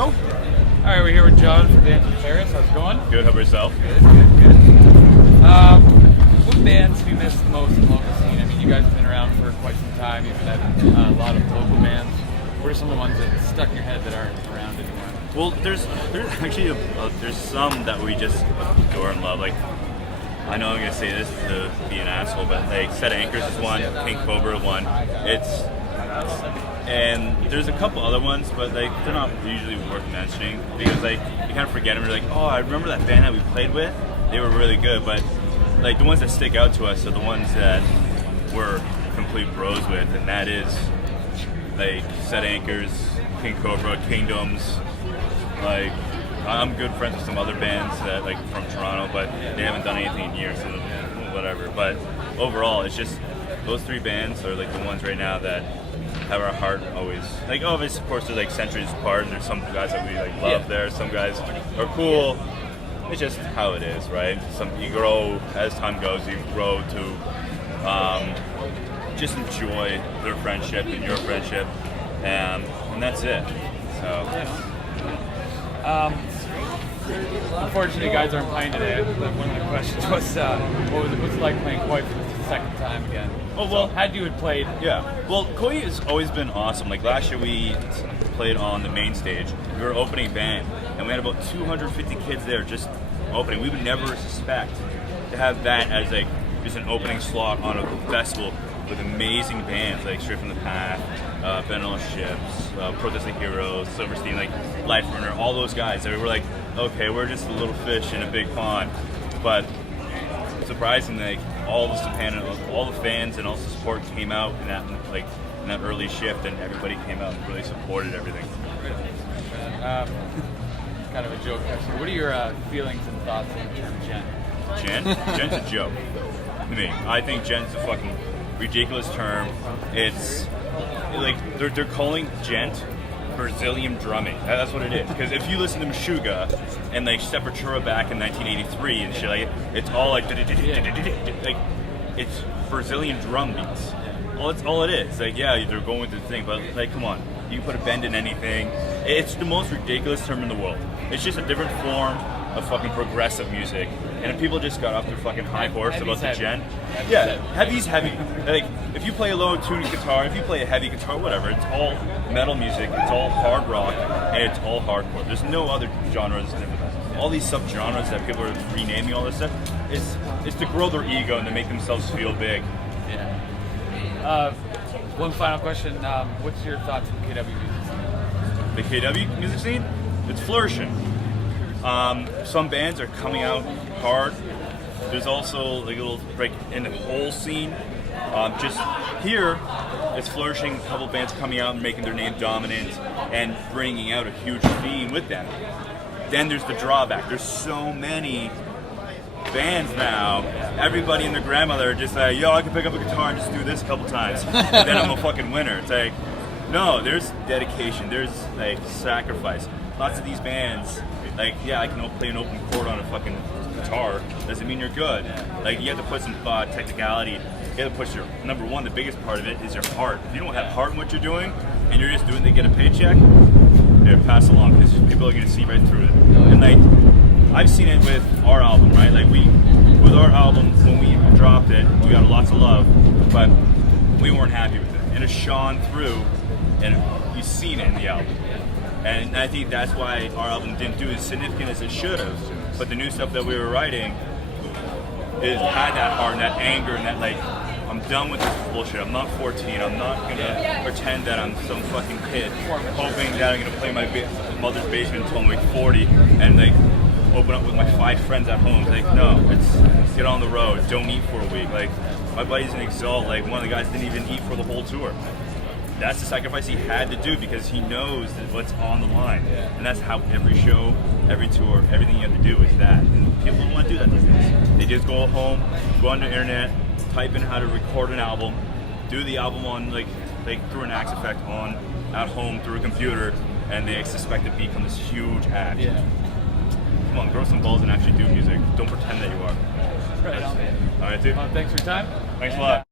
Toronto. All right, we're here with John from Bands of Paris. How's it going? Good, how about yourself? Good. What bands have you missed the most in the local scene? I mean, you guys have been around for quite some time. You've had a lot of local bands. What are some of the ones that stuck in your head that aren't around anymore? Well, there's actually there's some that we just adore and love. Like, I know I'm gonna say this to be an asshole, but like Set Anchors is one, King Cobra one. And there's a couple other ones, but like they're not usually worth mentioning because like you kind of forget them. You're like, oh, I remember that band that we played with. They were really good, but like the ones that stick out to us are the ones that we're complete bros with, and that is like Set Anchors, King Cobra, Kingdoms. Like I'm good friends with some other bands that like from Toronto, but they haven't done anything in years, so whatever. But overall, it's just those three bands are like the ones right now that have our heart always. Like obviously, of course, there's like centuries apart, and there's some guys that we like love there. Some guys are cool. It's just how it is, right? You grow as time goes. You grow to just enjoy their friendship and your friendship, and that's it. So. Unfortunately, you guys aren't playing today. One of the questions was, what's it like playing Koi for the second time again? Oh, well, so, had you had played? Yeah. Well, Koi has always been awesome. Like last year we played on the main stage. We were opening band, and we had about 250 kids there just opening. We would never suspect to have that as like just an opening slot on a festival with amazing bands like Straight from the Path, Benno Ships, Protesting Heroes, Silverstein, like Life Runner, all those guys. And we were like, okay, we're just a little fish in a big pond. But surprisingly, like, all the fans and all the support came out in that early shift, and everybody came out and really supported everything. Kind of a joke question. What are your feelings and thoughts on the term Gent? Gent's a joke to me. I think Gent's a fucking ridiculous term. It's like they're calling Gent Brazilian drumming. That's what it is. Because if you listen to Meshuggah and like Sepultura back in 1983 and shit, like it's all like it's Brazilian drum beats. Well, that's all it is. Like yeah, they're going with the thing, but like come on, you can put a bend in anything. It's the most ridiculous term in the world. It's just a different form of fucking progressive music, and if people just got off their fucking high horse about the Gent. Yeah, heavy's heavy. Like if you play a low tuned guitar, if you play a heavy guitar, whatever, it's all metal music, it's all hard rock, and it's all hardcore. There's no other genres. All these subgenres that people are renaming all this stuff is to grow their ego and to make themselves feel big. Yeah. One final question. What's your thoughts on the KW music scene? The KW music scene? It's flourishing. Some bands are coming out hard. There's also like a little break in the whole scene. Just here, it's flourishing. A couple bands coming out and making their name dominant and bringing out a huge theme with them. Then there's the drawback. There's so many bands now. Everybody and their grandmother are just like, yo, I can pick up a guitar and just do this a couple times, and then I'm a fucking winner. It's like, no, there's dedication. There's like sacrifice. Lots of these bands. Like, yeah, I can play an open chord on a fucking guitar. Doesn't mean you're good. Like, you have to put some technicality. You have to put your, number one, the biggest part of it is your heart. If you don't have heart in what you're doing, and you're just doing it to get a paycheck, here, pass along, because people are going to see right through it. And, like, I've seen it with our album, right? Like, with our album, when we dropped it, we got lots of love, but we weren't happy with it. And it shone through, and you've seen it in the album. And I think that's why our album didn't do as significant as it should have. But the new stuff that we were writing had that heart and that anger and that like, I'm done with this bullshit. I'm not 14. I'm not gonna pretend that I'm some fucking kid hoping that I'm gonna play my mother's basement until I'm like 40 and like open up with my 5 friends at home. Like no, let's get on the road. Don't eat for a week. Like my buddy's in Exalt. Like one of the guys didn't even eat for the whole tour. That's the sacrifice he had to do because he knows that what's on the line. And that's how every show, every tour, everything you have to do is that. And people don't want to do that these days. They just go home, go on the internet, type in how to record an album, do the album on like through an Axe Effect on at home through a computer, and they expect it to become this huge act. Yeah. Come on, grow some balls and actually do music. Don't pretend that you are. Right on. All right, dude. Thanks for your time. Thanks a lot.